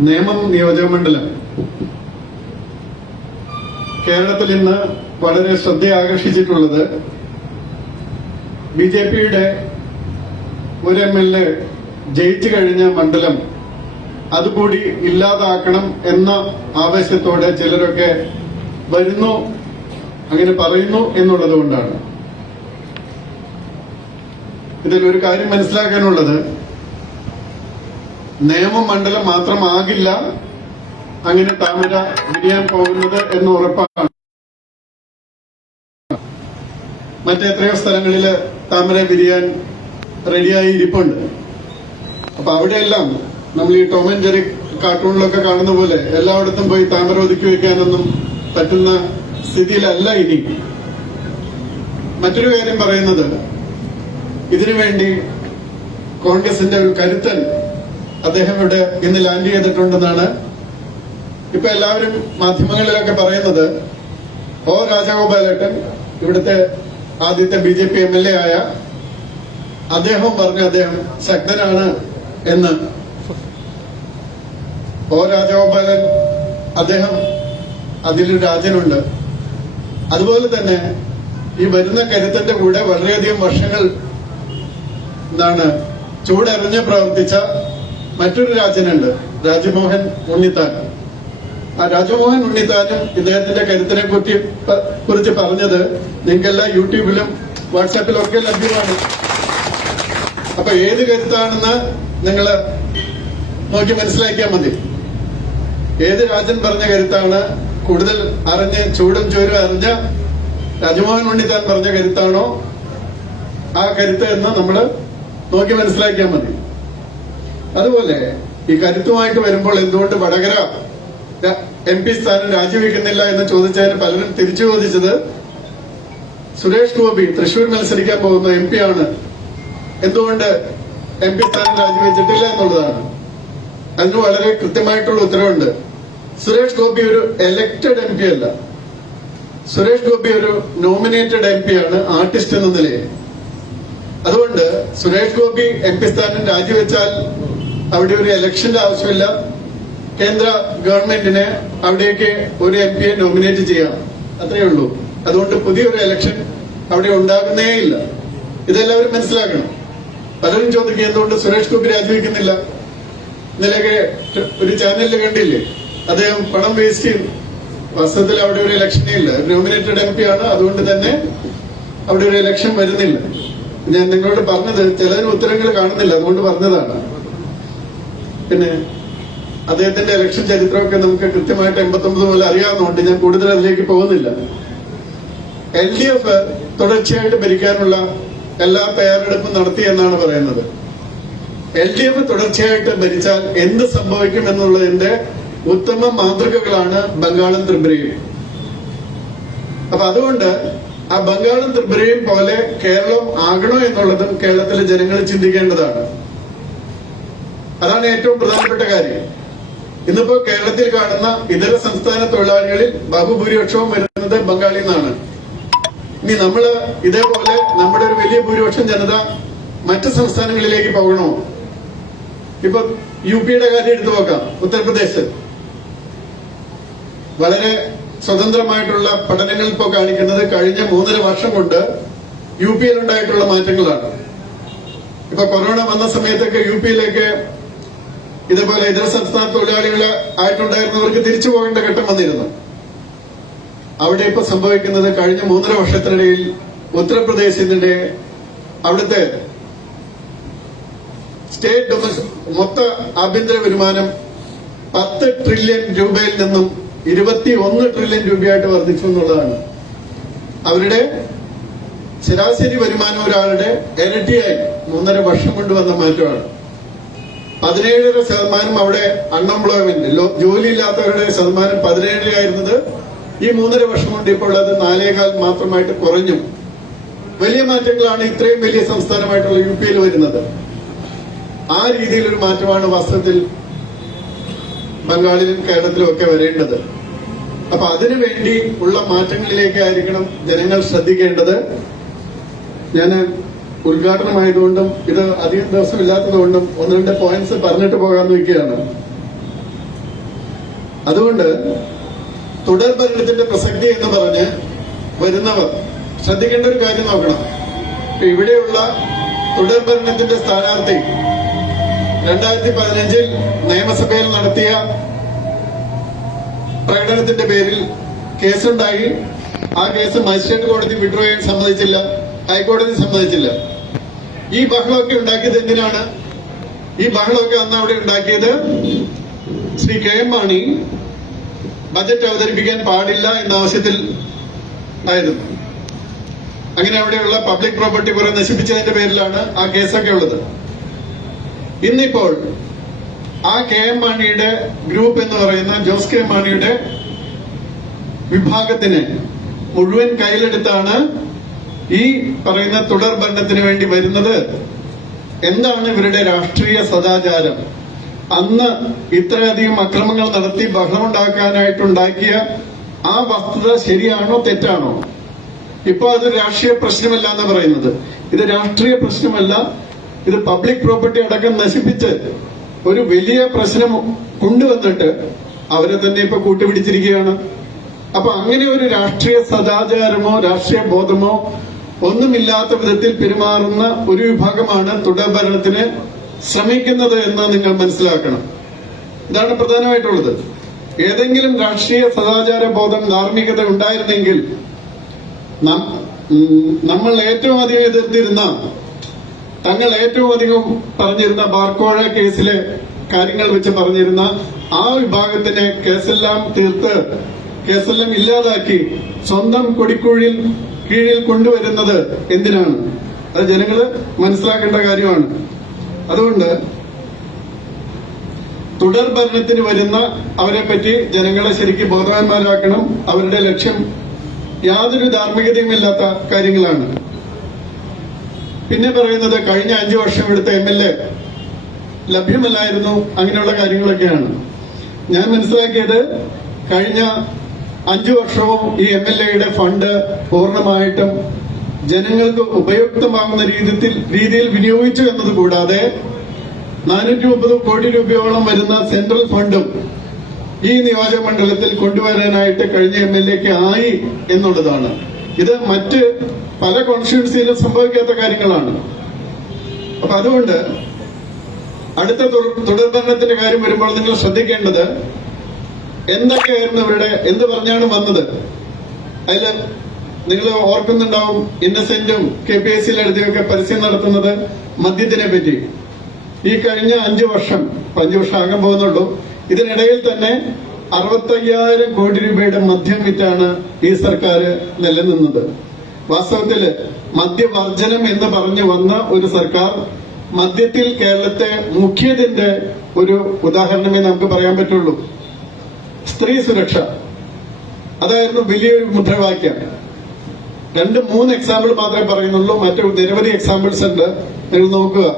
നേമം നിയോജകമണ്ഡലം കേരളത്തിൽ ഇന്ന് വളരെ ശ്രദ്ധ ആകർഷിച്ചിട്ടുള്ളത് ബിജെപിയുടെ ഒരു MLA ജയിച്ചു കഴിഞ്ഞ മണ്ഡലം അതുകൂടി ഇല്ലാതാക്കണം എന്ന ആവേശത്തോടെ ചിലരൊക്കെ വരുന്നു, അങ്ങനെ പറയുന്നു എന്നുള്ളതുകൊണ്ടാണ്. ഇതിലൊരു കാര്യം മനസ്സിലാക്കാനുള്ളത്, നേമം മണ്ഡലം മാത്രമാകില്ല അങ്ങനെ താമര വിരിയാൻ പോകുന്നത് എന്ന് ഉറപ്പാണ്. മറ്റെത്രയോ സ്ഥലങ്ങളിൽ താമര വിരിയാൻ റെഡിയായി ഇരിപ്പുണ്ട്. അപ്പൊ അവിടെയെല്ലാം നമ്മൾ ഈ ടോം ആൻഡ് ജെറി കാർട്ടൂണിലൊക്കെ കാണുന്ന പോലെ എല്ലായിടത്തും പോയി താമര ഒതുക്കി വെക്കാനൊന്നും പറ്റുന്ന സ്ഥിതിയിലല്ല ഇനി. മറ്റൊരു കാര്യം പറയുന്നത്, ഇതിനുവേണ്ടി കോൺഗ്രസിന്റെ ഒരു കരുത്തൻ അദ്ദേഹം ഇവിടെ ഇന്ന് ലാൻഡ് ചെയ്തിട്ടുണ്ടെന്നാണ് ഇപ്പൊ എല്ലാവരും മാധ്യമങ്ങളിലൊക്കെ പറയുന്നത്. ഒ രാജഗോപാലേട്ടൻ, ഇവിടുത്തെ ആദ്യത്തെ BJP MLA ആയ അദ്ദേഹം പറഞ്ഞു അദ്ദേഹം ശക്തനാണ് എന്ന്. ഒ രാജഗോപാലൻ, അദ്ദേഹം അതിലൊരു രാജനുണ്ട്. അതുപോലെ തന്നെ ഈ വരുന്ന കരുത്തന്റെ കൂടെ വളരെയധികം വർഷങ്ങൾ ചൂടറിഞ്ഞ് പ്രവർത്തിച്ച മറ്റൊരു രാജനുണ്ട്, രാജ്മോഹൻ ഉണ്ണിത്താൻ. ആ രാജ്മോഹൻ ഉണ്ണിത്താനും ഇദ്ദേഹത്തിന്റെ കരുത്തിനെ കുറിച്ച് പറഞ്ഞത് നിങ്ങൾക്കെല്ലാം യൂട്യൂബിലും വാട്സാപ്പിലും ഒക്കെ ലഭ്യമാണ്. അപ്പൊ ഏത് കരുത്താണെന്ന് നിങ്ങൾ നോക്കി മനസ്സിലാക്കിയാൽ മതി. ഏത് രാജൻ പറഞ്ഞ കരുത്താണ് കൂടുതൽ അറിഞ്ഞ് ചൂടും ചോരും അറിഞ്ഞ രാജ്മോഹൻ ഉണ്ണിത്താൻ പറഞ്ഞ കരുത്താണോ ആ കരുത്ത് എന്ന് നമ്മൾ നോക്കി മനസ്സിലാക്കിയാൽ മതി. അതുപോലെ ഈ കരുത്തുമായിട്ട് വരുമ്പോൾ എന്തുകൊണ്ട് വടകര MP സ്ഥാനം രാജിവെക്കുന്നില്ല എന്ന് ചോദിച്ചതിന് പലരും തിരിച്ചു ചോദിച്ചത്, സുരേഷ് ഗോപി തൃശൂർ മത്സരിക്കാൻ പോകുന്ന MP ആണ്, എന്തുകൊണ്ട് MP സ്ഥാനം രാജിവെച്ചിട്ടില്ല എന്നുള്ളതാണ്. അതിന് വളരെ കൃത്യമായിട്ടുള്ള ഉത്തരവുണ്ട്. സുരേഷ് ഗോപി ഒരു എലക്റ്റഡ് MP അല്ല, സുരേഷ് ഗോപി ഒരു നോമിനേറ്റഡ് MP ആണ്, ആർട്ടിസ്റ്റ് എന്ന നിലയിൽ. അതുകൊണ്ട് സുരേഷ് ഗോപി MP സ്ഥാനം രാജിവെച്ചാൽ അവിടെ ഒരു ഇലക്ഷന്റെ ആവശ്യമില്ല. കേന്ദ്ര ഗവൺമെന്റിന് അവിടേക്ക് ഒരു MP നോമിനേറ്റ് ചെയ്യാം, അത്രയേ ഉള്ളൂ. അതുകൊണ്ട് പുതിയൊരു ഇലക്ഷൻ അവിടെ ഉണ്ടാകുന്നേയില്ല. ഇതെല്ലാവരും മനസ്സിലാക്കണം. പലരും ചോദിക്കും എന്തുകൊണ്ട് സുരേഷ് ഗോപി രാജിവെക്കുന്നില്ല. ഇന്നലെ ഒരു ചാനലിൽ കണ്ടില്ലേ, അദ്ദേഹം പണം വേസ്റ്റ് ചെയ്യും. വാസ്തവത്തിൽ അവിടെ ഒരു ഇലക്ഷനേ ഇല്ല, നോമിനേറ്റഡ് MP ആണ്. അതുകൊണ്ട് തന്നെ അവിടെ ഒരു ഇലക്ഷൻ വരുന്നില്ല. ഞാൻ നിങ്ങളോട് പറഞ്ഞത് ചിലതിന് ഉത്തരങ്ങൾ കാണുന്നില്ല, അതുകൊണ്ട് പറഞ്ഞതാണ്. പിന്നെ അദ്ദേഹത്തിന്റെ ഇലക്ഷൻ ചരിത്രമൊക്കെ നമുക്ക് കൃത്യമായിട്ട് 89 മുതൽ അറിയാവുന്നതുകൊണ്ട് ഞാൻ കൂടുതൽ അതിലേക്ക് പോകുന്നില്ല. LDF തുടർച്ചയായിട്ട് ഭരിക്കാനുള്ള എല്ലാ തയ്യാറെടുപ്പും നടത്തി എന്നാണ് പറയുന്നത്. LDF തുടർച്ചയായിട്ട് ഭരിച്ചാൽ എന്ത് സംഭവിക്കും എന്നുള്ളതിന്റെ ഉത്തമ മാതൃകകളാണ് ബംഗാളും ത്രിപുരയും. അപ്പൊ അതുകൊണ്ട് ആ ബംഗാളും ത്രിപുരയും പോലെ കേരളം ആകണോ എന്നുള്ളതും കേരളത്തിലെ ജനങ്ങൾ ചിന്തിക്കേണ്ടതാണ്. അതാണ് ഏറ്റവും പ്രധാനപ്പെട്ട കാര്യം. ഇന്നിപ്പോ കേരളത്തിൽ കാണുന്ന ഇതര സംസ്ഥാന തൊഴിലാളികളിൽ ബഹുഭൂരിപക്ഷവും വരുന്നത് ബംഗാളിൽ നിന്നാണ്. ഇനി നമ്മള് ഇതേപോലെ നമ്മുടെ ഒരു വലിയ ഭൂരിപക്ഷം ജനത മറ്റ് സംസ്ഥാനങ്ങളിലേക്ക് പോകണോ? ഇപ്പൊ UPയുടെ കാര്യം എടുത്തു നോക്കാം. ഉത്തർപ്രദേശ് വളരെ സ്വതന്ത്രമായിട്ടുള്ള പഠനങ്ങൾ ഇപ്പോൾ കാണിക്കുന്നത് കഴിഞ്ഞ 3.5 വർഷം കൊണ്ട് UPയിൽ ഉണ്ടായിട്ടുള്ള മാറ്റങ്ങളാണ്. ഇപ്പൊ കൊറോണ വന്ന സമയത്തൊക്കെ UPയിലേക്ക് ഇതേപോലെ ഇതര സംസ്ഥാന തൊഴിലാളികൾ ആയിട്ടുണ്ടായിരുന്നവർക്ക് തിരിച്ചു പോകേണ്ട ഘട്ടം വന്നിരുന്നു. അവിടെ ഇപ്പൊ സംഭവിക്കുന്നത് കഴിഞ്ഞ 3.5 വർഷത്തിനിടയിൽ ഉത്തർപ്രദേശിന്റെ അവിടുത്തെ സ്റ്റേറ്റ് മൊത്ത ആഭ്യന്തര വരുമാനം 10 ട്രില്യൺ രൂപയിൽ നിന്നും 21 ട്രില്യൺ രൂപയായിട്ട് വർദ്ധിച്ചു എന്നുള്ളതാണ്. അവരുടെ ശരാശരി വരുമാനം ഒരാളുടെ ഇരട്ടിയായി 3.5 വർഷം കൊണ്ട് വന്ന മാറ്റമാണ്. 17% അവിടെ അൺഎംപ്ലോയ്മെന്റ്, ജോലിയില്ലാത്തവരുടെ ശതമാനം 17 ആയിരുന്നത് ഈ 3.5 വർഷം കൊണ്ട് ഇപ്പോൾ അത് 4.25 മാത്രമായിട്ട് കുറഞ്ഞു. വലിയ മാറ്റങ്ങളാണ് ഇത്രയും വലിയ സംസ്ഥാനമായിട്ടുള്ള UPയിൽ വരുന്നത്. ആ രീതിയിലൊരു മാറ്റമാണ് വാസ്തവത്തിൽ ബംഗാളിലും കേരളത്തിലും ഒക്കെ വരേണ്ടത്. അപ്പൊ അതിനുവേണ്ടി ഉള്ള മാറ്റങ്ങളിലേക്കായിരിക്കണം ജനങ്ങൾ ശ്രദ്ധിക്കേണ്ടത്. ഞാൻ ഉദ്ഘാടനമായതുകൊണ്ടും ഇത് അധികം ദിവസമില്ലാത്തതുകൊണ്ടും 1-2 പോയിന്റ്സ് പറഞ്ഞിട്ട് പോകാൻ നോക്കുകയാണ്. അതുകൊണ്ട് തുടർ ഭരണത്തിന്റെ പ്രസക്തി എന്ന് പറഞ്ഞ് വരുന്നവർ ശ്രദ്ധിക്കേണ്ട ഒരു കാര്യം നോക്കണം. ഇവിടെയുള്ള തുടർ ഭരണത്തിന്റെ സ്ഥാനാർത്ഥി 2015 നിയമസഭയിൽ നടത്തിയ പ്രകടനത്തിന്റെ പേരിൽ കേസുണ്ടായി. ആ കേസ് മജിസ്ട്രേറ്റ് കോടതി വിഡ്രോ ചെയ്യാൻ സമ്മതിച്ചില്ല, ഹൈക്കോടതി സമ്മതിച്ചില്ല. ഈ ബഹളമൊക്കെ ഉണ്ടാക്കിയത് എന്തിനാണ്? ഈ ബഹളമൊക്കെ അന്ന് അവിടെ ഉണ്ടാക്കിയത് Shri K M Mani budget അവതരിപ്പിക്കാൻ പാടില്ല എന്ന ആവശ്യത്തിൽ ആയിരുന്നു. അങ്ങനെ അവിടെയുള്ള പബ്ലിക് പ്രോപ്പർട്ടി കുറെ നശിപ്പിച്ചതിന്റെ പേരിലാണ് ആ കേസൊക്കെ ഉള്ളത്. ഇന്നിപ്പോൾ ആ കെ എം മാണിയുടെ ഗ്രൂപ്പ് എന്ന് പറയുന്ന ജോസ് കെ മാണിയുടെ വിഭാഗത്തിനെ മുഴുവൻ കയ്യിലെടുത്താണ് ഈ പറയുന്ന തുടർ ഭരണത്തിന് വേണ്ടി വരുന്നത്. എന്താണ് ഇവരുടെ രാഷ്ട്രീയ സദാചാരം? അന്ന് ഇത്രയധികം അക്രമങ്ങൾ നടത്തി ബഹളമുണ്ടാക്കാനായിട്ടുണ്ടാക്കിയ ആ വസ്തുത ശരിയാണോ തെറ്റാണോ? ഇപ്പൊ അത് രാഷ്ട്രീയ പ്രശ്നമല്ല എന്ന് പറയുന്നത്. ഇത് രാഷ്ട്രീയ പ്രശ്നമല്ല, ഇത് പബ്ലിക് പ്രോപ്പർട്ടി അടക്കം നശിപ്പിച്ച് ഒരു വലിയ പ്രശ്നം കൊണ്ടുവന്നിട്ട് അവരെ തന്നെ ഇപ്പൊ കൂട്ടുപിടിച്ചിരിക്കുകയാണ്. അപ്പൊ അങ്ങനെ ഒരു രാഷ്ട്രീയ സദാചാരമോ രാഷ്ട്രീയ ബോധമോ ഒന്നുമില്ലാത്ത വിധത്തിൽ പെരുമാറുന്ന ഒരു വിഭാഗമാണ് തുടർ ഭരണത്തിന് ശ്രമിക്കുന്നത് എന്ന് നിങ്ങൾ മനസ്സിലാക്കണം. ഇതാണ് പ്രധാനമായിട്ടുള്ളത്. ഏതെങ്കിലും രാഷ്ട്രീയ സദാചാര ബോധം ധാർമ്മികത ഉണ്ടായിരുന്നെങ്കിൽ നമ്മൾ ഏറ്റവും അധികം എതിർത്തിരുന്ന, തങ്ങൾ ഏറ്റവും അധികം പറഞ്ഞിരുന്ന ബാർക്കോഴ കേസിലെ കാര്യങ്ങൾ വെച്ച് പറഞ്ഞിരുന്ന ആ വിഭാഗത്തിനെ കേസെല്ലാം തീർത്ത് കേസെല്ലാം ഇല്ലാതാക്കി സ്വന്തം കൊടിക്കുഴിയിൽ കീഴിൽ കൊണ്ടുവരുന്നത് എന്തിനാണ്? അത് ജനങ്ങള് മനസ്സിലാക്കേണ്ട കാര്യമാണ്. അതുകൊണ്ട് തുടർ ഭരണത്തിന് വരുന്ന അവരെ പറ്റി ജനങ്ങളെ ശരിക്കും ബോധവാന്മാരാക്കണം. അവരുടെ ലക്ഷ്യം യാതൊരു ധാർമ്മികതയുമില്ലാത്ത കാര്യങ്ങളാണ്. പിന്നെ പറയുന്നത് കഴിഞ്ഞ 5 വർഷം എടുത്ത MLA ലഭ്യമല്ലായിരുന്നു, അങ്ങനെയുള്ള കാര്യങ്ങളൊക്കെയാണ്. ഞാൻ മനസ്സിലാക്കിയത് കഴിഞ്ഞ 5 വർഷവും ഈ MLAയുടെ ഫണ്ട് പൂർണ്ണമായിട്ടും ജനങ്ങൾക്ക് ഉപയുക്തമാകുന്ന രീതിയിൽ വിനിയോഗിച്ചു എന്നത് കൂടാതെ 430 കോടി രൂപയോളം വരുന്ന സെൻട്രൽ ഫണ്ടും ഈ നിയോജക മണ്ഡലത്തിൽ കൊണ്ടുവരാനായിട്ട് കഴിഞ്ഞ MLAക്ക് ആയി എന്നുള്ളതാണ്. ഇത് മറ്റ് പല കോൺസ്റ്റിറ്റ്യുവൻസിയിലും സംഭവിക്കാത്ത കാര്യങ്ങളാണ്. അപ്പൊ അതുകൊണ്ട് അടുത്ത തുടർഭരണത്തിന്റെ കാര്യം വരുമ്പോൾ നിങ്ങൾ ശ്രദ്ധിക്കേണ്ടത് എന്തൊക്കെയായിരുന്നു ഇവരുടെ, എന്ത് പറഞ്ഞാണ് വന്നത്. അതിൽ നിങ്ങൾ ഓർക്കുന്നുണ്ടാവും, ഇന്നസെന്റും KPICയിൽ എഴുതിയൊക്കെ പരസ്യം നടത്തുന്നത് മദ്യത്തിനെ പറ്റി. ഈ കഴിഞ്ഞ 5 വർഷം ആകാൻ പോകുന്നുള്ളൂ, ഇതിനിടയിൽ തന്നെ 65,000 കോടി രൂപയുടെ മദ്യം വിറ്റാണ് ഈ സർക്കാർ നിലനിന്നത്. വാസ്തവത്തില് മദ്യവർജനം എന്ന് പറഞ്ഞു വന്ന ഒരു സർക്കാർ മദ്യത്തിൽ കേരളത്തെ മുഖ്യതിന്റെ ഒരു ഉദാഹരണമേ നമുക്ക് പറയാൻ പറ്റുള്ളൂ. സ്ത്രീ സുരക്ഷ, അതായിരുന്നു വലിയൊരു മുദ്രാവാക്യം. 2-3 എക്സാമ്പിൾ മാത്രമേ പറയുന്നുള്ളൂ, മറ്റു നിരവധി എക്സാമ്പിൾസ് ഉണ്ട്. നിങ്ങൾ നോക്കുക,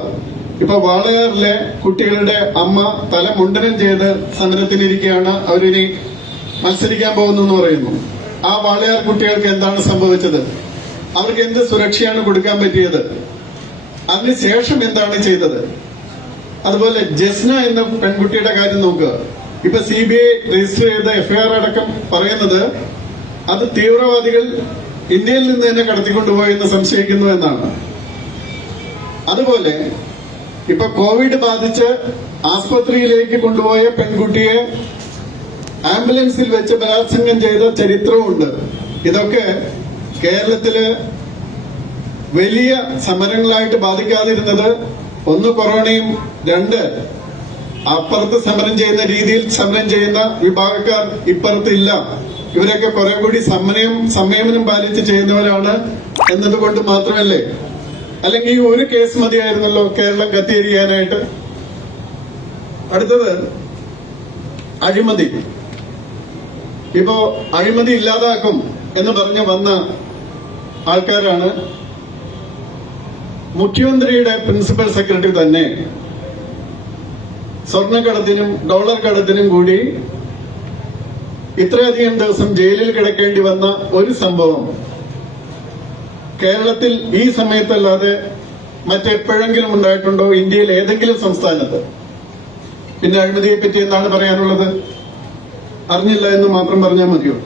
ഇപ്പൊ വാളയാറിലെ കുട്ടികളുടെ അമ്മ തല മുണ്ടനം ചെയ്ത് സമരത്തിലിരിക്കുകയാണ്. അവരിനി മത്സരിക്കാൻ പോകുന്നു എന്ന് പറയുന്നു. ആ വാളയാർ കുട്ടികൾക്ക് എന്താണ് സംഭവിച്ചത്? അവർക്ക് എന്ത് സുരക്ഷയാണ് കൊടുക്കാൻ പറ്റിയത്? അതിനുശേഷം എന്താണ് ചെയ്തത്? അതുപോലെ ജസ്ന എന്ന പെൺകുട്ടിയുടെ കാര്യം നോക്കുക. ഇപ്പൊ CBI രജിസ്റ്റർ ചെയ്ത FIR അടക്കം പറയുന്നത് അത് തീവ്രവാദികൾ ഇന്ത്യയിൽ നിന്ന് തന്നെ കടത്തിക്കൊണ്ടുപോയെന്ന് സംശയിക്കുന്നു എന്നാണ്. അതുപോലെ ഇപ്പൊ കോവിഡ് ബാധിച്ച് ആസ്പത്രിയിലേക്ക് കൊണ്ടുപോയ പെൺകുട്ടിയെ ആംബുലൻസിൽ വെച്ച് ബലാത്സംഗം ചെയ്ത ചരിത്രവുമുണ്ട്. ഇതൊക്കെ കേരളത്തില് വലിയ സമരങ്ങളായിട്ട് ബാധിക്കാതിരുന്നത് 1 കൊറോണയും 2 അപ്പുറത്ത് സമരം ചെയ്യുന്ന രീതിയിൽ സമരം ചെയ്യുന്ന വിഭാഗക്കാർ ഇപ്പുറത്ത് ഇല്ല. ഇവരൊക്കെ കുറെ കൂടി സംയമനം പാലിച്ച് ചെയ്യുന്നവരാണ് എന്നതുകൊണ്ട് മാത്രമല്ലേ? അല്ലെങ്കിൽ ഈ ഒരു കേസ് മതിയായിരുന്നല്ലോ കേരളം കത്തിയെരിയാനായിട്ട്. അടുത്തത് അഴിമതി. ഇപ്പോ അഴിമതി ഇല്ലാതാക്കും എന്ന് പറഞ്ഞ് വന്ന ആൾക്കാരാണ്. മുഖ്യമന്ത്രിയുടെ പ്രിൻസിപ്പൽ സെക്രട്ടറി തന്നെ സ്വർണ്ണക്കടത്തിനും ഡോളർ കടത്തിനും കൂടി ഇത്രയധികം ദിവസം ജയിലിൽ കിടക്കേണ്ടി വന്ന ഒരു സംഭവം കേരളത്തിൽ ഈ സമയത്തല്ലാതെ മറ്റെപ്പോഴെങ്കിലും ഉണ്ടായിട്ടുണ്ടോ ഇന്ത്യയിൽ ഏതെങ്കിലും സംസ്ഥാനത്ത്? പിന്നെ അഴിമതിയെ പറ്റി എന്താണ് പറയാനുള്ളത്? അറിഞ്ഞില്ല എന്ന് മാത്രം പറഞ്ഞാൽ മതിയോ?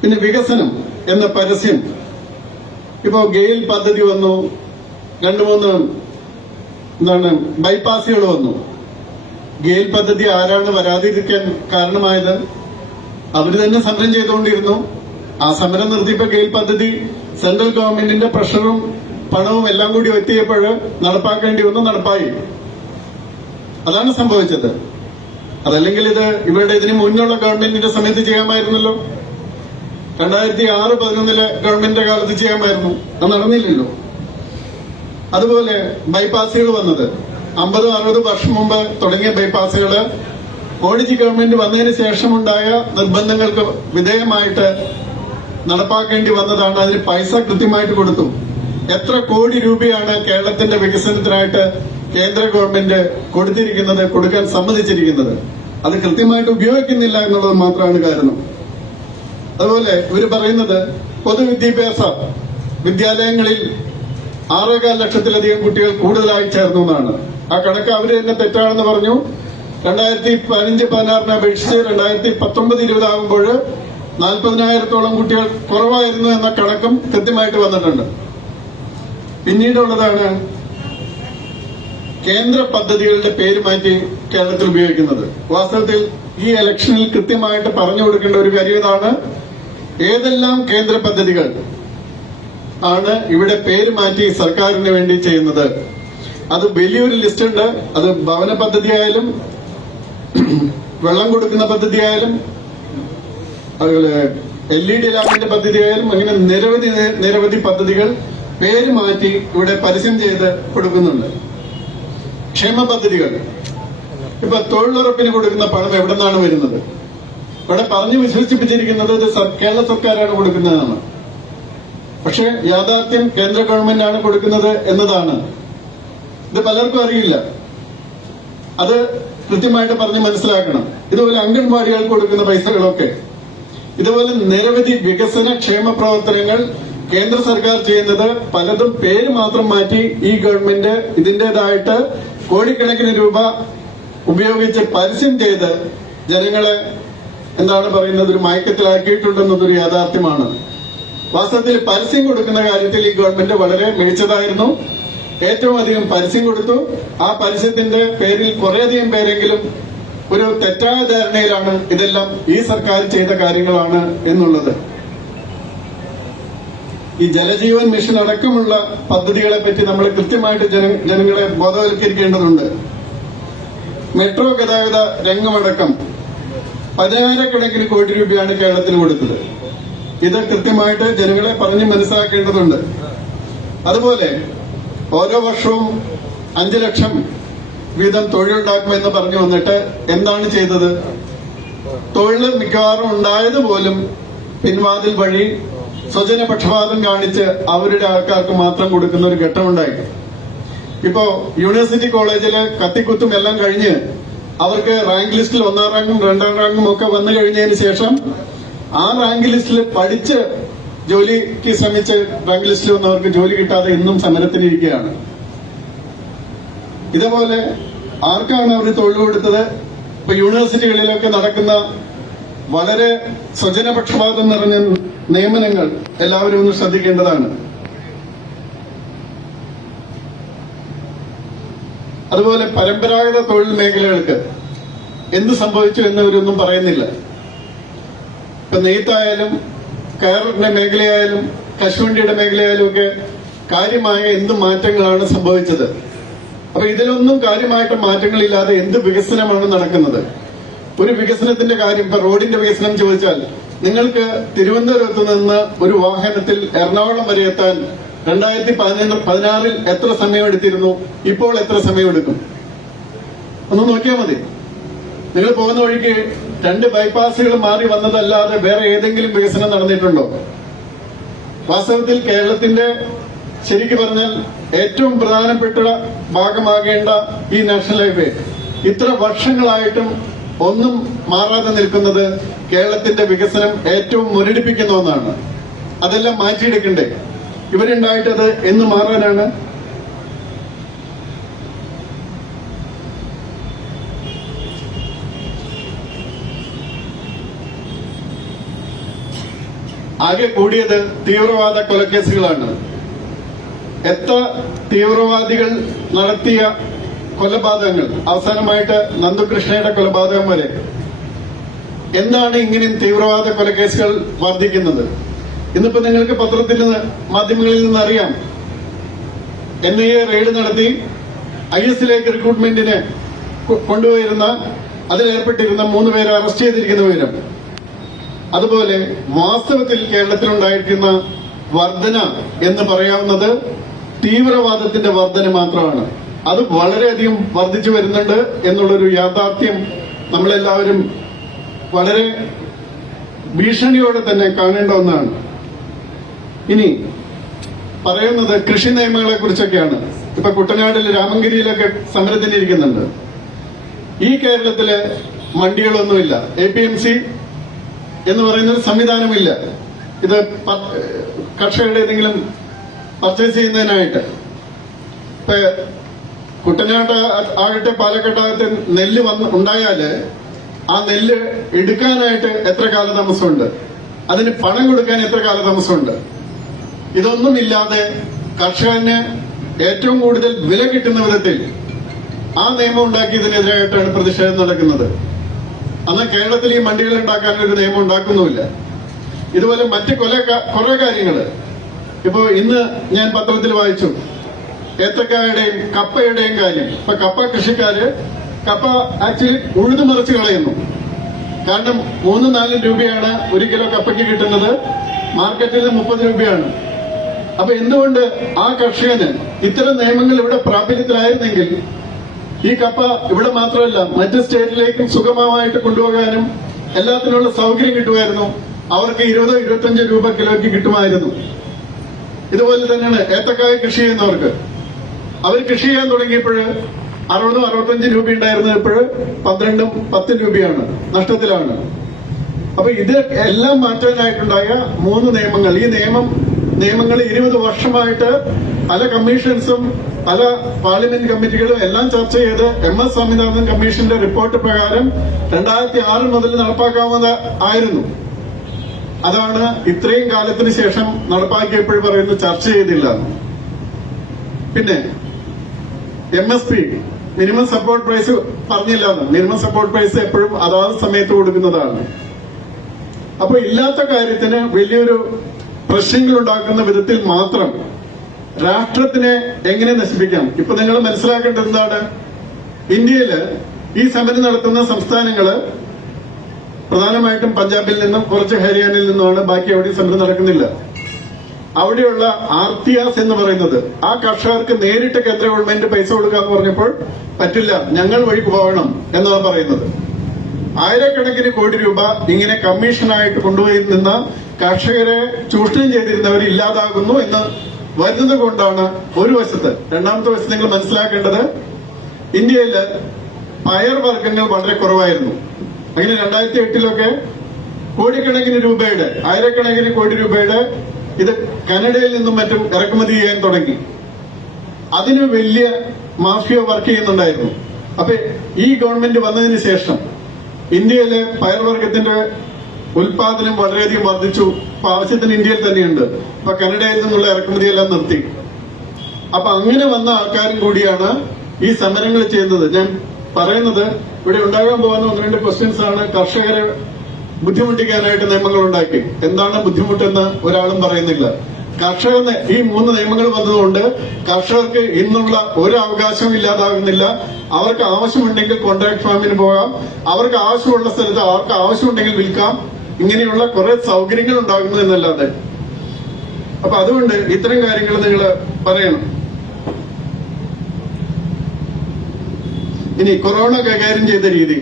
പിന്നെ വികസനം എന്ന പരസ്യം, ഇപ്പോ ഗെയിൽ പദ്ധതി വന്നു, 2-3 ബൈപ്പാസുകൾ വന്നു. ഗെയിൽ പദ്ധതി ആരാണ് വരാതിരിക്കാൻ കാരണമായത്? അവര് തന്നെ സമരം ചെയ്തുകൊണ്ടിരുന്നു. ആ സമരം നിർത്തിയപ്പോ ഗെയിൽ പദ്ധതി സെൻട്രൽ ഗവൺമെന്റിന്റെ പ്രഷറും പണവും എല്ലാം കൂടി എത്തിയപ്പോൾ നടപ്പാക്കേണ്ടി വന്നു, നടപ്പായി. അതാണ് സംഭവിച്ചത്. അതല്ലെങ്കിൽ ഇവരുടെ ഇതിന് മുന്നുള്ള ഗവൺമെന്റിന്റെ സമയത്ത് ചെയ്യാമായിരുന്നല്ലോ. 2006-11 ഗവൺമെന്റിന്റെ കാലത്ത് ചെയ്യാമായിരുന്നു. അത് നടന്നില്ലല്ലോ. അതുപോലെ ബൈപ്പാസുകൾ വന്നത് 50-60 വർഷം മുമ്പ് തുടങ്ങിയ ബൈപ്പാസുകള് മോഡിജി ഗവൺമെന്റ് വന്നതിന് ശേഷമുണ്ടായ നിർബന്ധങ്ങൾക്ക് വിധേയമായിട്ട് നടപ്പാക്കേണ്ടി വന്നതാണ്. അതിന് പൈസ കൃത്യമായിട്ട് കൊടുത്തു. എത്ര കോടി രൂപയാണ് കേരളത്തിന്റെ വികസനത്തിനായിട്ട് കേന്ദ്ര ഗവൺമെന്റ് കൊടുക്കാൻ സമ്മതിച്ചിരിക്കുന്നത്? അത് കൃത്യമായിട്ട് ഉപയോഗിക്കുന്നില്ല എന്നുള്ളത് മാത്രമാണ് കാരണം. അതുപോലെ ഇവര് പറയുന്നത് പൊതുവിദ്യാഭ്യാസ വിദ്യാലയങ്ങളിൽ 6.25 ലക്ഷത്തിലധികം കുട്ടികൾ കൂടുതലായി ചേർന്നു എന്നാണ്. ആ കണക്ക് അവര് തന്നെ തെറ്റാണെന്ന് പറഞ്ഞു. 2015-16 അപേക്ഷിച്ച് 2019-20 ആകുമ്പോൾ 40,000-ഓളം കുട്ടികൾ കുറവായിരുന്നു എന്ന കണക്കും കൃത്യമായിട്ട് വന്നിട്ടുണ്ട്. പിന്നീടുള്ളതാണ് കേന്ദ്ര പദ്ധതികളുടെ പേര് മാറ്റി കേരളത്തിൽ ഉപയോഗിക്കുന്നത്. വാസ്തവത്തിൽ ഈ ഇലക്ഷനിൽ കൃത്യമായിട്ട് പറഞ്ഞു കൊടുക്കേണ്ട ഒരു കാര്യം ഇതാണ്: ഏതെല്ലാം കേന്ദ്ര പദ്ധതികൾ ആണ് ഇവിടെ പേര് മാറ്റി സർക്കാരിന് വേണ്ടി ചെയ്യുന്നത്? അത് വലിയൊരു ലിസ്റ്റ് ഉണ്ട്. അത് ഭവന പദ്ധതിയായാലും വെള്ളം കൊടുക്കുന്ന പദ്ധതിയായാലും അതുപോലെ LED ലാമ്പിന്റെ പദ്ധതിയായാലും അങ്ങനെ നിരവധി പദ്ധതികൾ പേര് മാറ്റി ഇവിടെ പരസ്യം ചെയ്ത് കൊടുക്കുന്നുണ്ട്. ക്ഷേമ പദ്ധതികൾ, ഇപ്പൊ തൊഴിലുറപ്പിന് കൊടുക്കുന്ന പണം എവിടെ നിന്നാണ് വരുന്നത്? ഇവിടെ പറഞ്ഞു വിശ്വസിപ്പിച്ചിരിക്കുന്നത് ഇത് കേരള സർക്കാരാണ് കൊടുക്കുന്നതെന്നാണ്. പക്ഷെ യാഥാർത്ഥ്യം കേന്ദ്ര ഗവൺമെന്റാണ് കൊടുക്കുന്നത് എന്നതാണ്. ഇത് പലർക്കും അറിയില്ല. അത് കൃത്യമായിട്ട് പറഞ്ഞ് മനസ്സിലാക്കണം. ഇതുപോലെ അംഗൻവാടികൾക്ക് കൊടുക്കുന്ന പൈസകളൊക്കെ, ഇതുപോലെ നിരവധി വികസന ക്ഷേമ പ്രവർത്തനങ്ങൾ കേന്ദ്ര സർക്കാർ ചെയ്യുന്നത് പലതും പേര് മാത്രം മാറ്റി ഈ ഗവൺമെന്റ് ഇതിന്റേതായിട്ട് കോടിക്കണക്കിന് രൂപ ഉപയോഗിച്ച് പരസ്യം ചെയ്ത് ജനങ്ങളെ എന്താണ് പറയുന്നത്, ഒരു മയക്കത്തിലാക്കിയിട്ടുണ്ടെന്നതൊരു യാഥാർത്ഥ്യമാണ്. വാസ്തവത്തിൽ പരസ്യം കൊടുക്കുന്ന കാര്യത്തിൽ ഈ ഗവൺമെന്റ് വളരെ മികച്ചതായിരുന്നു. ഏറ്റവും അധികം പരസ്യം കൊടുത്തു. ആ പരസ്യത്തിന്റെ പേരിൽ കുറേയധികം പേരെങ്കിലും ഒരു തെറ്റായ ധാരണയിലാണ് ഇതെല്ലാം ഈ സർക്കാർ ചെയ്ത കാര്യങ്ങളാണ് എന്നുള്ളത്. ഈ ജലജീവൻ മിഷൻ അടക്കമുള്ള പദ്ധതികളെ പറ്റി നമ്മൾ കൃത്യമായിട്ട് ജനങ്ങളെ ബോധവൽക്കരിക്കേണ്ടതുണ്ട്. മെട്രോ ഗതാഗത രംഗമടക്കം 10,000-കണക്കിന് കോടി രൂപയാണ് കേരളത്തിന് കൊടുത്തത്. ഇത് കൃത്യമായിട്ട് ജനങ്ങളെ പറഞ്ഞ് മനസ്സിലാക്കേണ്ടതുണ്ട്. അതുപോലെ ഓരോ വർഷവും 5 ലക്ഷം വീതം തൊഴിലുണ്ടാക്കുമെന്ന് പറഞ്ഞു വന്നിട്ട് എന്താണ് ചെയ്തത്? തൊഴിൽ മിക്കവാറും ഉണ്ടായത് പോലും പിൻവാതിൽ വഴി സ്വജനപക്ഷപാതം കാണിച്ച് അവരുടെ ആൾക്കാർക്ക് മാത്രം കൊടുക്കുന്ന ഒരു ഘട്ടമുണ്ടായി. ഇപ്പോ യൂണിവേഴ്സിറ്റി കോളേജില് കത്തിക്കുത്തും എല്ലാം കഴിഞ്ഞ് അവർക്ക് റാങ്ക് ലിസ്റ്റിൽ 1-ാം റാങ്കും 2-ാം റാങ്കും ഒക്കെ വന്നു കഴിഞ്ഞതിന് ശേഷം ആ റാങ്ക് ലിസ്റ്റിൽ പഠിച്ച് ജോലിക്ക് ശ്രമിച്ച് റാങ്ക് ലിസ്റ്റിൽ വന്നവർക്ക് ജോലി കിട്ടാതെ ഇന്നും സമരത്തിലിരിക്കുകയാണ്. ഇതുപോലെ ആർക്കാണ് അവർ തൊഴിൽ കൊടുത്തത്? ഇപ്പൊ യൂണിവേഴ്സിറ്റികളിലൊക്കെ നടക്കുന്ന വളരെ സ്വജനപക്ഷപാതം നിറഞ്ഞ നിയമനങ്ങൾ എല്ലാവരും ഒന്ന് ശ്രദ്ധിക്കേണ്ടതാണ്. അതുപോലെ പരമ്പരാഗത തൊഴിൽ മേഖലകൾക്ക് എന്ത് സംഭവിച്ചു എന്നവരൊന്നും പറയുന്നില്ല. ഇപ്പൊ നെയ്ത്തായാലും കയറിന്റെ മേഖലയായാലും കശുവണ്ടിയുടെ മേഖലയായാലും ഒക്കെ കാര്യമായ എന്ത് മാറ്റങ്ങളാണ് സംഭവിച്ചത്? അപ്പൊ ഇതിലൊന്നും കാര്യമായിട്ട് മാറ്റങ്ങളില്ലാതെ എന്ത് വികസനമാണ് നടക്കുന്നത്? ഒരു വികസനത്തിന്റെ കാര്യം, ഇപ്പൊ റോഡിന്റെ വികസനം ചോദിച്ചാൽ നിങ്ങൾക്ക് തിരുവനന്തപുരത്ത് നിന്ന് ഒരു വാഹനത്തിൽ എറണാകുളം വരെ എത്താൻ 2016 എത്ര സമയമെടുത്തിരുന്നു? ഇപ്പോൾ എത്ര സമയമെടുക്കും? ഒന്ന് നോക്കിയാൽ മതി. നിങ്ങൾ പോകുന്ന വഴിക്ക് 2 ബൈപ്പാസുകൾ മാറി വന്നതല്ലാതെ വേറെ ഏതെങ്കിലും വികസനം നടന്നിട്ടുണ്ടോ? വാസ്തവത്തിൽ കേരളത്തിന്റെ ശരിക്കു പറഞ്ഞാൽ ഏറ്റവും പ്രധാനപ്പെട്ട ഭാഗമാകേണ്ട ഈ നാഷണൽ ഹൈവേ ഇത്ര വർഷങ്ങളായിട്ടും ഒന്നും മാറാതെ നിൽക്കുന്നത് കേരളത്തിന്റെ വികസനം ഏറ്റവും മുരടിപ്പിക്കുന്ന ഒന്നാണ്. അതെല്ലാം മാറ്റിയെടുക്കണ്ടേ? ഇവരുണ്ടായിട്ടത് എന്ന് മാറാനാണ്? ആകെ കൂടിയത് തീവ്രവാദ കൊലക്കേസുകളാണ്. എത്ര തീവ്രവാദികൾ നടത്തിയ കൊലപാതകങ്ങൾ, അവസാനമായിട്ട് നന്ദുകൃഷ്ണയുടെ കൊലപാതകം വരെ. എന്താണ് ഇങ്ങനെ തീവ്രവാദ കൊലക്കേസുകൾ വർദ്ധിക്കുന്നത്? ഇന്നിപ്പോ നിങ്ങൾക്ക് പത്രത്തിൽ നിന്ന്, മാധ്യമങ്ങളിൽ നിന്ന് അറിയാം. NIA റെയ്ഡ് നടത്തി IS റിക്രൂട്ട്മെന്റിന് കൊണ്ടുപോയിരുന്ന, അതിലേർപ്പെട്ടിരുന്ന 3 പേരെ അറസ്റ്റ് ചെയ്തിരിക്കുന്ന വിവരം. അതുപോലെ വാസ്തവത്തിൽ കേരളത്തിലുണ്ടായിരിക്കുന്ന വർധന എന്ന് പറയാവുന്നത് തീവ്രവാദത്തിന്റെ വർധന മാത്രമാണ്. അത് വളരെയധികം വർദ്ധിച്ചു വരുന്നുണ്ട് എന്നുള്ളൊരു യാഥാർത്ഥ്യം നമ്മളെല്ലാവരും വളരെ ഭീഷണിയോടെ തന്നെ കാണേണ്ട ഒന്നാണ്. ഇനി പറയുന്നത് കൃഷി നിയമങ്ങളെ കുറിച്ചൊക്കെയാണ്. ഇപ്പൊ കുട്ടനാട്ടിൽ രാമങ്കരിയിലൊക്കെ സമരത്തിന് ഇരിക്കുന്നുണ്ട്. ഈ കേരളത്തില് മണ്ടികളൊന്നുമില്ല, APMC എന്ന് പറയുന്ന ഒരു സംവിധാനമില്ല. ഇത് കർഷകരുടെ ഏതെങ്കിലും പർച്ചേസ് ചെയ്യുന്നതിനായിട്ട്. ഇപ്പൊ കുട്ടനാട്ട് ആകട്ടെ പാലക്കാട്ടാകട്ടെ നെല്ല് ഉണ്ടായാല് ആ നെല്ല് എടുക്കാനായിട്ട് എത്ര കാലതാമസമുണ്ട്, അതിന് പണം കൊടുക്കാൻ എത്ര കാലതാമസമുണ്ട്. ഇതൊന്നുമില്ലാതെ കർഷകന് ഏറ്റവും കൂടുതൽ വില കിട്ടുന്ന വിധത്തിൽ ആ നിയമം ഉണ്ടാക്കിയതിനെതിരായിട്ടാണ് പ്രതിഷേധം നടക്കുന്നത്. അന്ന് കേരളത്തിൽ ഈ മണ്ടികൾ ഉണ്ടാക്കാനൊരു നിയമം ഉണ്ടാക്കുന്നുമില്ല. ഇതുപോലെ മറ്റ് കുറെ കാര്യങ്ങള്. ഇപ്പോ ഇന്ന് ഞാൻ പത്രത്തിൽ വായിച്ചു ഏത്തക്കായുടെയും കപ്പയുടെയും കാര്യം. ഇപ്പൊ കപ്പ കൃഷിക്കാര് കപ്പ ആക്ച്വലി ഉഴുതുമറിച്ച് കളയുന്നു. കാരണം 3-4 രൂപയാണ് 1 കിലോ കപ്പയ്ക്ക് കിട്ടുന്നത്, മാർക്കറ്റിൽ 30 രൂപയാണ്. അപ്പൊ എന്തുകൊണ്ട് ആ കർഷകന് ഇത്തരം നിയമങ്ങൾ ഇവിടെ പ്രാബല്യത്തിലായിരുന്നെങ്കിൽ ഈ കപ്പ ഇവിടെ മാത്രമല്ല മറ്റ് സ്റ്റേറ്റിലേക്കും സുഗമമായിട്ട് കൊണ്ടുപോകാനും എല്ലാത്തിനുള്ള സൗകര്യം കിട്ടുമായിരുന്നു. അവർക്ക് 20-25 രൂപ കിലോയ്ക്ക് കിട്ടുമായിരുന്നു. ഇതുപോലെ തന്നെയാണ് ഏത്തക്കായ കൃഷി ചെയ്യുന്നവർക്ക്. അവർ കൃഷി ചെയ്യാൻ തുടങ്ങിയപ്പോൾ 60-65 രൂപ ഉണ്ടായിരുന്നത് ഇപ്പോൾ 12-10 രൂപയാണ്, നഷ്ടത്തിലാണ്. അപ്പൊ ഇത് എല്ലാം മാറ്റാനായിട്ടുണ്ടായ 3 നിയമങ്ങൾ. ഈ നിയമങ്ങൾ 20 വർഷമായിട്ട് പല കമ്മീഷൻസും പല പാർലമെന്റ് കമ്മിറ്റികളും എല്ലാം ചർച്ച ചെയ്ത് MS സ്വാമിനാഥൻ കമ്മീഷന്റെ റിപ്പോർട്ട് പ്രകാരം 2006 മുതൽ നടപ്പാക്കാവുന്നതായിരുന്നു. അതാണ് ഇത്രയും കാലത്തിന് ശേഷം നടപ്പാക്കിയപ്പോൾ പറയുന്നത് ചർച്ച ചെയ്തില്ല. പിന്നെ MSP മിനിമം സപ്പോർട്ട് പ്രൈസ് പറഞ്ഞില്ല. മിനിമം സപ്പോർട്ട് പ്രൈസ് എപ്പോഴും അതാത് സമയത്ത് കൊടുക്കുന്നതാണ്. അപ്പൊ ഇല്ലാത്ത കാര്യത്തിന് വലിയൊരു പ്രശ്നങ്ങൾ ഉണ്ടാക്കുന്ന വിധത്തിൽ മാത്രം രാഷ്ട്രത്തിനെ എങ്ങനെ നശിപ്പിക്കാം. ഇപ്പൊ നിങ്ങൾ മനസ്സിലാക്കേണ്ടത് എന്താണ്? ഇന്ത്യയില് ഈ സമരം നടത്തുന്ന സംസ്ഥാനങ്ങള് പ്രധാനമായിട്ടും പഞ്ചാബിൽ നിന്നും കുറച്ച് ഹരിയാനയിൽ നിന്നുമാണ്. ബാക്കി എവിടെയും സമരം നടക്കുന്നില്ല. അവിടെയുള്ള ആർത്തിയാസ് എന്ന് പറയുന്നത് ആ കർഷകർക്ക് നേരിട്ട് കേന്ദ്ര ഗവൺമെന്റ് പൈസ കൊടുക്കാന്ന് പറഞ്ഞപ്പോൾ പറ്റില്ല, ഞങ്ങൾ വഴി പോകണം എന്നാണ് പറയുന്നത്. ആയിരക്കണക്കിന് കോടി രൂപ ഇങ്ങനെ കമ്മീഷനായിട്ട് കൊണ്ടുപോയി നിന്ന കർഷകരെ ചൂഷണം ചെയ്തിരുന്നവർ ഇല്ലാതാകുന്നു എന്ന് വരുന്നത് കൊണ്ടാണ് ഒരു വശത്ത്. രണ്ടാമത്തെ വശത്ത് നിങ്ങൾ മനസ്സിലാക്കേണ്ടത് ഇന്ത്യയില് പയർ വർഗ്ഗങ്ങൾ വളരെ കുറവായിരുന്നു. അങ്ങനെ 2008 കോടിക്കണക്കിന് രൂപയുടെ, ആയിരക്കണക്കിന് കോടി രൂപയുടെ ഇത് കാനഡയിൽ നിന്നും മറ്റും ഇറക്കുമതി ചെയ്യാൻ തുടങ്ങി. അതിന് വലിയ മാഫിയ വർക്ക് ചെയ്യുന്നുണ്ടായിരുന്നു. അപ്പൊ ഈ ഗവൺമെന്റ് വന്നതിന് ശേഷം ഇന്ത്യയിലെ പയർവർഗത്തിന്റെ ഉൽപാദനം വളരെയധികം വർദ്ധിച്ചു. ഇപ്പൊ ആവശ്യത്തിന് ഇന്ത്യയിൽ തന്നെയുണ്ട്. ഇപ്പൊ കാനഡയിൽ നിന്നുള്ള ഇറക്കുമതിയെല്ലാം നിർത്തി. അപ്പൊ അങ്ങനെ വന്ന ആൾക്കാരും കൂടിയാണ് ഈ സമരങ്ങൾ ചെയ്യുന്നത്. ഞാൻ പറയുന്നത് ഇവിടെ ഉണ്ടാകാൻ പോകുന്ന 1-2 ക്വസ്റ്റ്യൻസ് ആണ്. കർഷകരെ ബുദ്ധിമുട്ടിക്കാനായിട്ട് നിയമങ്ങൾ ഉണ്ടാക്കി. എന്താണ് ബുദ്ധിമുട്ടെന്ന് ഒരാളും പറയുന്നില്ല. കർഷകർ ഈ 3 നിയമങ്ങൾ വന്നതുകൊണ്ട് കർഷകർക്ക് ഇന്നുള്ള ഒരു അവകാശവും ഇല്ലാതാകുന്നില്ല. അവർക്ക് ആവശ്യമുണ്ടെങ്കിൽ കോൺട്രാക്ട് ഫാമിന് പോകാം, അവർക്ക് ആവശ്യമുള്ള സ്ഥലത്ത് അവർക്ക് ആവശ്യമുണ്ടെങ്കിൽ വിൽക്കാം. ഇങ്ങനെയുള്ള കുറെ സൗകര്യങ്ങൾ ഉണ്ടാകുന്നു എന്നല്ലാതെ. അപ്പൊ അതുകൊണ്ട് ഇത്തരം കാര്യങ്ങൾ നിങ്ങൾ പറയണം. ഇനി കൊറോണ കൈകാര്യം ചെയ്ത രീതി,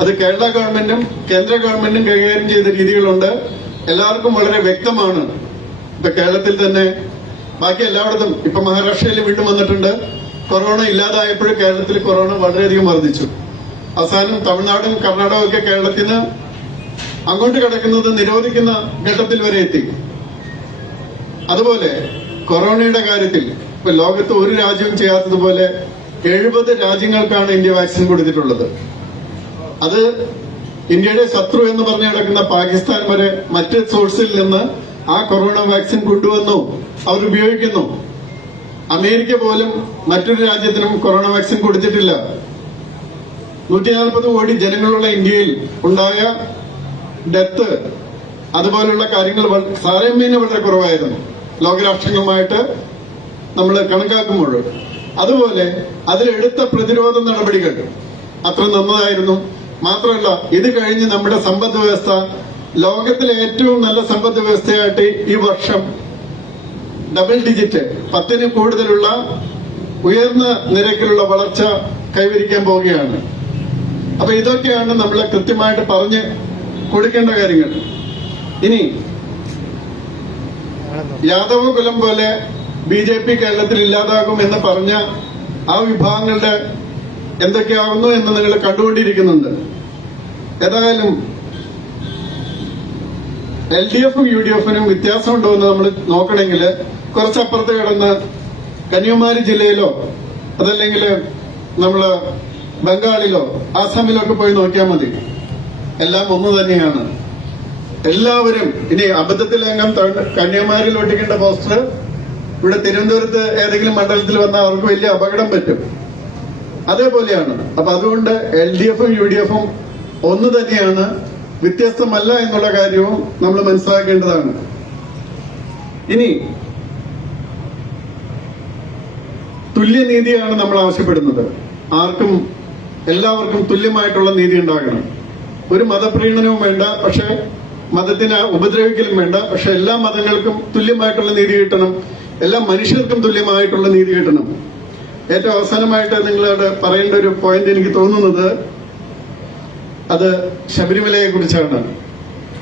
അത് കേരള ഗവൺമെന്റും കേന്ദ്ര ഗവൺമെന്റും കൈകാര്യം ചെയ്ത രീതികളുണ്ട്. എല്ലാവർക്കും വളരെ വ്യക്തമാണ്. ഇപ്പൊ കേരളത്തിൽ തന്നെ, ബാക്കി എല്ലായിടത്തും, ഇപ്പൊ മഹാരാഷ്ട്രയിൽ വീണ്ടും വന്നിട്ടുണ്ട്. കൊറോണ ഇല്ലാതായപ്പോൾ കേരളത്തിൽ കൊറോണ വളരെയധികം വർദ്ധിച്ചു. അവസാനം തമിഴ്നാടും കർണാടകവും ഒക്കെ കേരളത്തിന് അങ്ങോട്ട് കിടക്കുന്നത് നിരോധിക്കുന്ന ഘട്ടത്തിൽ വരെ എത്തി. അതുപോലെ കൊറോണയുടെ കാര്യത്തിൽ ഇപ്പൊ ലോകത്ത് ഒരു രാജ്യവും ചെയ്യാത്തതുപോലെ 70 രാജ്യങ്ങൾക്കാണ് ഇന്ത്യ വാക്സിൻ കൊടുത്തിട്ടുള്ളത്. അത് ഇന്ത്യയുടെ ശത്രു എന്ന് പറഞ്ഞു കിടക്കുന്ന പാകിസ്ഥാൻ വരെ മറ്റ് സോഴ്സിൽ നിന്ന് ആ കൊറോണ വാക്സിൻ കൊണ്ടുവന്നു, അവർ ഉപയോഗിക്കുന്നു. അമേരിക്ക പോലും മറ്റൊരു രാജ്യത്തിനും കൊറോണ വാക്സിൻ കൊടുത്തിട്ടില്ല. 140 കോടി ജനങ്ങളുള്ള ഇന്ത്യയിൽ ഉണ്ടായ ഡെത്ത് അതുപോലുള്ള കാര്യങ്ങൾ താരതമ്യേന വളരെ കുറവായിരുന്നു ലോകരാഷ്ട്രങ്ങളുമായിട്ട് നമ്മൾ കണക്കാക്കുമ്പോൾ. അതുപോലെ അതിലെടുത്ത പ്രതിരോധ നടപടികൾ അത്ര നന്നതായിരുന്നു. മാത്രമല്ല, ഇത് കഴിഞ്ഞ് നമ്മുടെ സമ്പദ് വ്യവസ്ഥ ലോകത്തിലെ ഏറ്റവും നല്ല സമ്പദ് വ്യവസ്ഥയായിട്ട് ഈ വർഷം ഡബിൾ ഡിജിറ്റ് 10ന് കൂടുതലുള്ള ഉയർന്ന നിരക്കിലുള്ള വളർച്ച കൈവരിക്കാൻ പോവുകയാണ്. അപ്പൊ ഇതൊക്കെയാണ് നമ്മൾ കൃത്യമായിട്ട് പറഞ്ഞ് കൊടുക്കേണ്ട കാര്യങ്ങൾ. ഇനി യാദവ കുലം പോലെ BJP കേരളത്തിൽ ഇല്ലാതാകും എന്ന് പറഞ്ഞ ആ വിഭാഗങ്ങളുടെ എന്തൊക്കെയാവുന്നു എന്ന് നിങ്ങൾ കണ്ടുകൊണ്ടിരിക്കുന്നുണ്ട്. ഏതായാലും LDFും UDFനും വ്യത്യാസമുണ്ടോ എന്ന് നമ്മൾ നോക്കണമെങ്കിൽ കുറച്ചപ്പുറത്ത് കിടന്ന് കന്യാകുമാരി ജില്ലയിലോ അതല്ലെങ്കിൽ നമ്മള് ബംഗാളിലോ ആസാമിലോ ഒക്കെ പോയി നോക്കിയാൽ മതി. എല്ലാം ഒന്ന് തന്നെയാണ്. എല്ലാവരും ഇനി അബദ്ധത്തിലെങ്ങാൻ കന്യാകുമാരിയിൽ ഒട്ടിക്കേണ്ട പോസ്റ്റർ ഇവിടെ തിരുവനന്തപുരത്ത് ഏതെങ്കിലും മണ്ഡലത്തിൽ വന്നാൽ അവർക്ക് വലിയ അപകടം പറ്റും. അതേപോലെയാണ്. അപ്പൊ അതുകൊണ്ട് LDFും UDFും ഒന്ന് തന്നെയാണ്, വ്യത്യസ്തമല്ല എന്നുള്ള കാര്യവും നമ്മൾ മനസ്സിലാക്കേണ്ടതാണ്. ഇനി തുല്യനീതിയാണ് നമ്മൾ ആവശ്യപ്പെടുന്നത്. എല്ലാവർക്കും തുല്യമായിട്ടുള്ള നീതി ഉണ്ടാകണം. ഒരു മതപ്രീണനവും വേണ്ട, പക്ഷെ മതത്തിനെ ഉപദ്രവിക്കലും വേണ്ട. പക്ഷെ എല്ലാ മതങ്ങൾക്കും തുല്യമായിട്ടുള്ള നീതി കിട്ടണം. എല്ലാ മനുഷ്യർക്കും തുല്യമായിട്ടുള്ള നീതി കിട്ടണം. ഏറ്റവും അവസാനമായിട്ട് നിങ്ങളോട് പറയേണ്ട ഒരു പോയിന്റ് എനിക്ക് തോന്നുന്നത് അത് ശബരിമലയെ കുറിച്ചാണ്.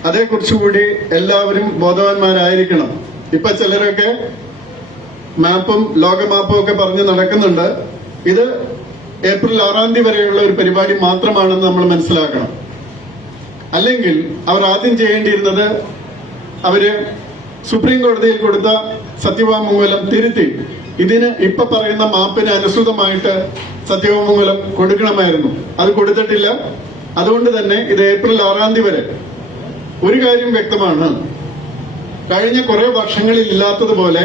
അതേക്കുറിച്ചുകൂടി എല്ലാവരും ബോധവാന്മാരായിരിക്കണം. ഇപ്പൊ ചിലരൊക്കെ മാപ്പും ലോക മാപ്പും ഒക്കെ പറഞ്ഞ് നടക്കുന്നുണ്ട്. ഇത് ഏപ്രിൽ 6 വരെയുള്ള ഒരു പരിപാടി മാത്രമാണെന്ന് നമ്മൾ മനസ്സിലാക്കണം. അല്ലെങ്കിൽ അവർ ആദ്യം ചെയ്യേണ്ടിയിരുന്നത് അവര് സുപ്രീം കോടതിയിൽ കൊടുത്ത സത്യവാങ്മൂലം തിരുത്തി ഇതിന് ഇപ്പൊ പറയുന്ന മാപ്പിന് അനുസൃതമായിട്ട് സത്യവാങ്മൂലം കൊടുക്കണമായിരുന്നു. അത് കൊടുത്തിട്ടില്ല. അതുകൊണ്ട് തന്നെ ഇത് ഏപ്രിൽ 6 വരെ. ഒരു കാര്യം വ്യക്തമാണ്, കഴിഞ്ഞ കുറെ വർഷങ്ങളിൽ ഇല്ലാത്തതുപോലെ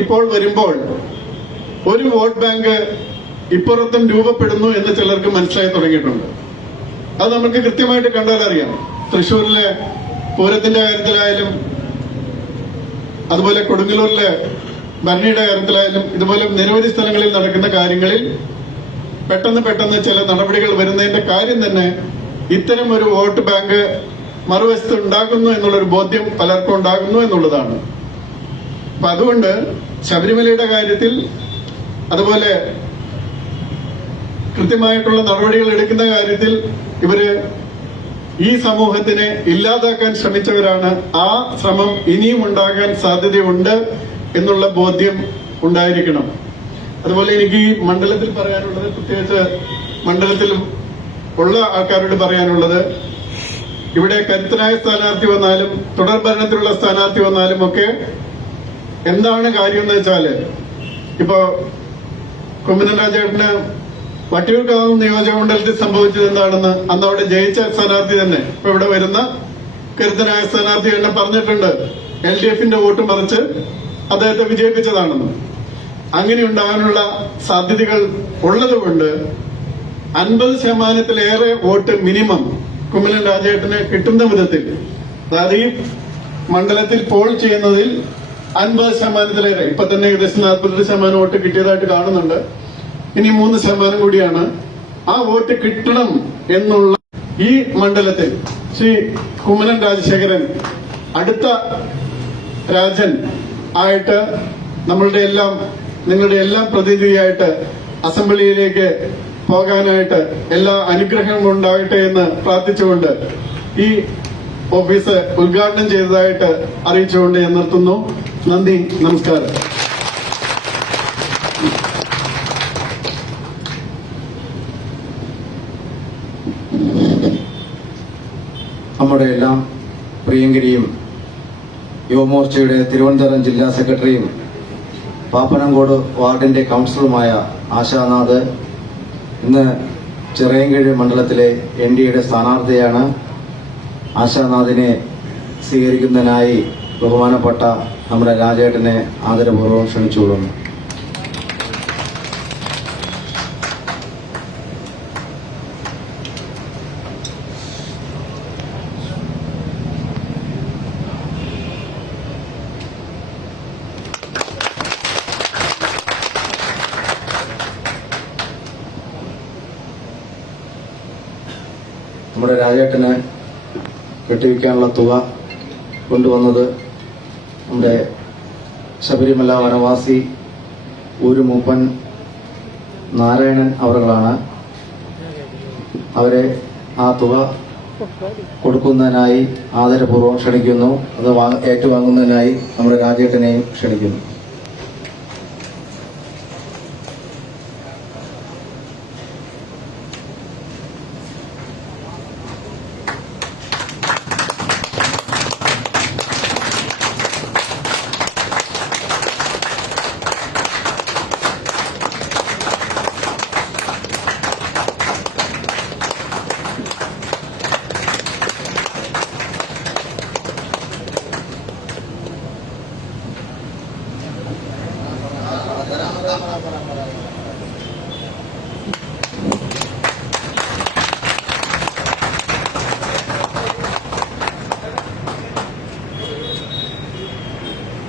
ഇപ്പോൾ വരുമ്പോൾ ഒരു വോട്ട് ബാങ്ക് ഇപ്പുറത്തും രൂപപ്പെടുന്നു എന്ന് ചിലർക്ക് മനസ്സിലായി തുടങ്ങിയിട്ടുണ്ട്. അത് നമുക്ക് കൃത്യമായിട്ട് കണ്ടാൽ അറിയാം. തൃശ്ശൂരിലെ പൂരത്തിന്റെ കാര്യത്തിലായാലും അതുപോലെ കൊടുങ്ങല്ലൂരിലെ ഭരണിയുടെ കാര്യത്തിലായാലും ഇതുപോലെ നിരവധി സ്ഥലങ്ങളിൽ നടക്കുന്ന കാര്യങ്ങളിൽ പെട്ടെന്ന് ചില നടപടികൾ വരുന്നതിന്റെ കാര്യം തന്നെ ഇത്തരം ഒരു വോട്ട് ബാങ്ക് മറുവശത്ത് ഉണ്ടാകുന്നു എന്നുള്ളൊരു ബോധ്യം പലർക്കും ഉണ്ടാകുന്നു എന്നുള്ളതാണ്. അപ്പൊ അതുകൊണ്ട് ശബരിമലയുടെ കാര്യത്തിൽ അതുപോലെ കൃത്യമായിട്ടുള്ള നടപടികൾ എടുക്കുന്ന കാര്യത്തിൽ ഇവര് ഈ സമൂഹത്തിനെ ഇല്ലാതാക്കാൻ ശ്രമിച്ചവരാണ്. ആ ശ്രമം ഇനിയും ഉണ്ടാകാൻ സാധ്യതയുണ്ട് എന്നുള്ള ബോധ്യം ഉണ്ടായിരിക്കണം. അതുപോലെ എനിക്ക് ഈ മണ്ഡലത്തിൽ പറയാനുള്ളത്, പ്രത്യേകിച്ച് മണ്ഡലത്തിൽ ഉള്ള ആൾക്കാരോട് പറയാനുള്ളത്, ഇവിടെ കരുത്തനായ സ്ഥാനാർത്ഥി വന്നാലും തുടർ ഭരണത്തിലുള്ള സ്ഥാനാർത്ഥി വന്നാലും ഒക്കെ എന്താണ് കാര്യം എന്ന് വെച്ചാല്, ഇപ്പോ കുമ്മനം രാജേട്ടന് വട്ടിയൂർക്കാവ് നിയോജക മണ്ഡലത്തിൽ സംഭവിച്ചത് എന്താണെന്ന് അന്ന് അവിടെ ജയിച്ച സ്ഥാനാർത്ഥി തന്നെ ഇപ്പൊ ഇവിടെ വരുന്ന കരുത്തനായ സ്ഥാനാർത്ഥി തന്നെ പറഞ്ഞിട്ടുണ്ട്. LDFന്റെ വോട്ട് മറിച്ച് അദ്ദേഹത്തെ വിജയിപ്പിച്ചതാണെന്ന്. അങ്ങനെ ഉണ്ടാകാനുള്ള സാധ്യതകൾ ഉള്ളതുകൊണ്ട് 50%-ത്തിലേറെ വോട്ട് മിനിമം കുമ്മനം രാജേട്ടന് കിട്ടുന്ന വിധത്തിൽ, അതായത് ഈ മണ്ഡലത്തിൽ പോൾ ചെയ്യുന്നതിൽ 50%-ത്തിലേറെ, ഇപ്പൊ തന്നെ ഏകദേശം 48% വോട്ട് കിട്ടിയതായിട്ട് കാണുന്നുണ്ട്. ഇനി 3% കൂടിയാണ്. ആ വോട്ട് കിട്ടണം എന്നുള്ള ഈ മണ്ഡലത്തിൽ ശ്രീ കുമ്മനം രാജശേഖരൻ അടുത്ത രാജൻ ആയിട്ട് നിങ്ങളുടെ എല്ലാം പ്രതിനിധിയായിട്ട് അസംബ്ലിയിലേക്ക് പോകാനായിട്ട് എല്ലാ അനുഗ്രഹങ്ങളും ഉണ്ടാകട്ടെ എന്ന് പ്രാർത്ഥിച്ചുകൊണ്ട് ഈ ഓഫീസ് ഉദ്ഘാടനം ചെയ്തതായിട്ട് അറിയിച്ചുകൊണ്ട് ഞാൻ നിർത്തുന്നു. നന്ദി, നമസ്കാരം. നമ്മുടെ എല്ലാം പ്രിയങ്കരിയും യുവമോർച്ചയുടെ തിരുവനന്തപുരം ജില്ലാ സെക്രട്ടറിയും പാപ്പനംകോട് വാർഡിന്റെ കൌൺസിലറുമായ ആശാനാഥ്, ഇന്ന് ചിറയൻകീഴ് മണ്ഡലത്തിലെ NDAയുടെ സ്ഥാനാർത്ഥിയാണ്. ആശാനാഥിനെ സ്വീകരിക്കുന്നതിനായി ബഹുമാനപ്പെട്ട നമ്മുടെ രാജേട്ടനെ ആദരപൂർവ്വം ക്ഷണിച്ചുകൊള്ളുന്നു. നമ്മുടെ രാജേട്ടന് കെട്ടിവയ്ക്കാനുള്ള തുക കൊണ്ടുവന്നത് നമ്മുടെ ശബരിമല വനവാസി ഊരുമൂപ്പൻ നാരായണൻ അവറുകളാണ്. അവരെ ആ തുക കൊടുക്കുന്നതിനായി ആദരപൂർവ്വം ക്ഷണിക്കുന്നു. അത് ഏറ്റുവാങ്ങുന്നതിനായി നമ്മുടെ രാജേട്ടനെയും ക്ഷണിക്കുന്നു.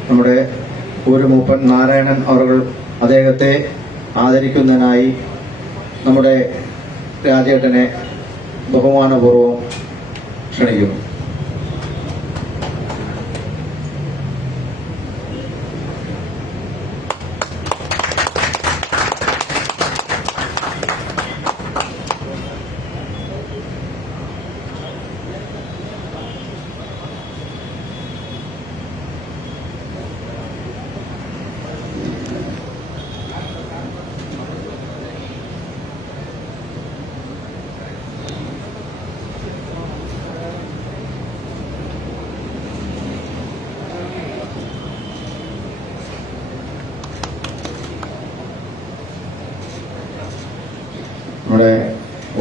നമ്മുടെ ഊരുമൂപ്പൻ നാരായണൻ അവർ അദ്ദേഹത്തെ ആദരിക്കുന്നതിനായി നമ്മുടെ രാജേട്ടനെ ബഹുമാനപൂർവ്വം ക്ഷണിക്കുന്നു. നമ്മുടെ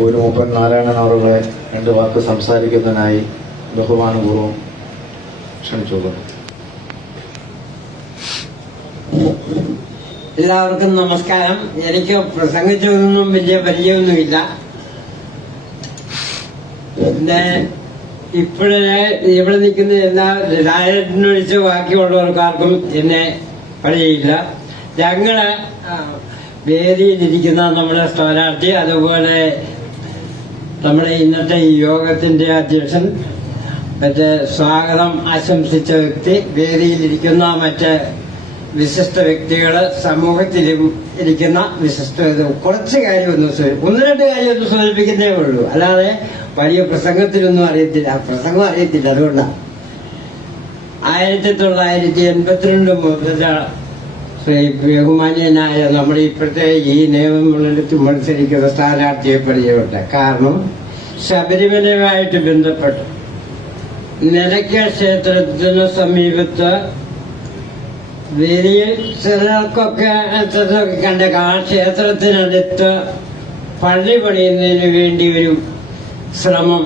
ഊരുമൂപ്പൻ നാരായണൻ അവരുടെ 2 വാക്ക് സംസാരിക്കുന്നതിനായി ബഹുമാനപൂർവ്വം ക്ഷണിച്ചുകൊള്ളുന്നു. എല്ലാവർക്കും നമസ്കാരം. എനിക്ക് പ്രസംഗിച്ചതൊന്നും വലിയ പരിചയമൊന്നുമില്ല. പിന്നെ ഇപ്പോഴേ ഇവിടെ നിൽക്കുന്ന എല്ലാ രാജേട്ടനൊഴിച്ച് ബാക്കിയുള്ളവർക്കാർക്കും എന്നെ പരിചയമില്ല. ഞങ്ങള് വേദിയിലിരിക്കുന്ന നമ്മുടെ സ്ഥാനാർത്ഥി, അതുപോലെ നമ്മുടെ ഇന്നത്തെ ഈ യോഗത്തിന്റെ അധ്യക്ഷൻ, മറ്റേ സ്വാഗതം ആശംസിച്ച വ്യക്തി, വേദിയിലിരിക്കുന്ന മറ്റ് വിശിഷ്ട വ്യക്തികള്, സമൂഹത്തിലും ഇരിക്കുന്ന വിശിഷ്ട കുറച്ച് കാര്യമൊന്നും 1-2 കാര്യമൊന്നും സൂചിപ്പിക്കുന്നേ ഉള്ളൂ. അല്ലാതെ വലിയ പ്രസംഗത്തിലൊന്നും അറിയത്തില്ല, പ്രസംഗം അറിയത്തില്ല. അതുകൊണ്ടാണ് 1982 മുതൽ ബഹുമാന്യനായ നമ്മുടെ ഇപ്പോഴത്തെ ഈ നിയമമണ്ഡലത്തിൽ മത്സരിക്കുന്ന സ്ഥാനാർത്ഥിയെ പരിചയപ്പെട്ട കാരണം ശബരിമലയുമായിട്ട് ബന്ധപ്പെട്ട് നിലയ്ക്കൽ ക്ഷേത്രത്തിന് സമീപത്ത് വലിയ ചിലർക്കൊക്കെ കണ്ട ആ ക്ഷേത്രത്തിനടുത്ത് പള്ളി പണിയുന്നതിന് വേണ്ടി ഒരു ശ്രമം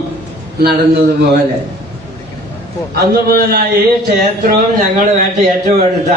നടന്നതുപോലെ അന്ന് മുതലായി ഈ ക്ഷേത്രവും ഞങ്ങളുമായിട്ട് ഏറ്റവും അടുത്ത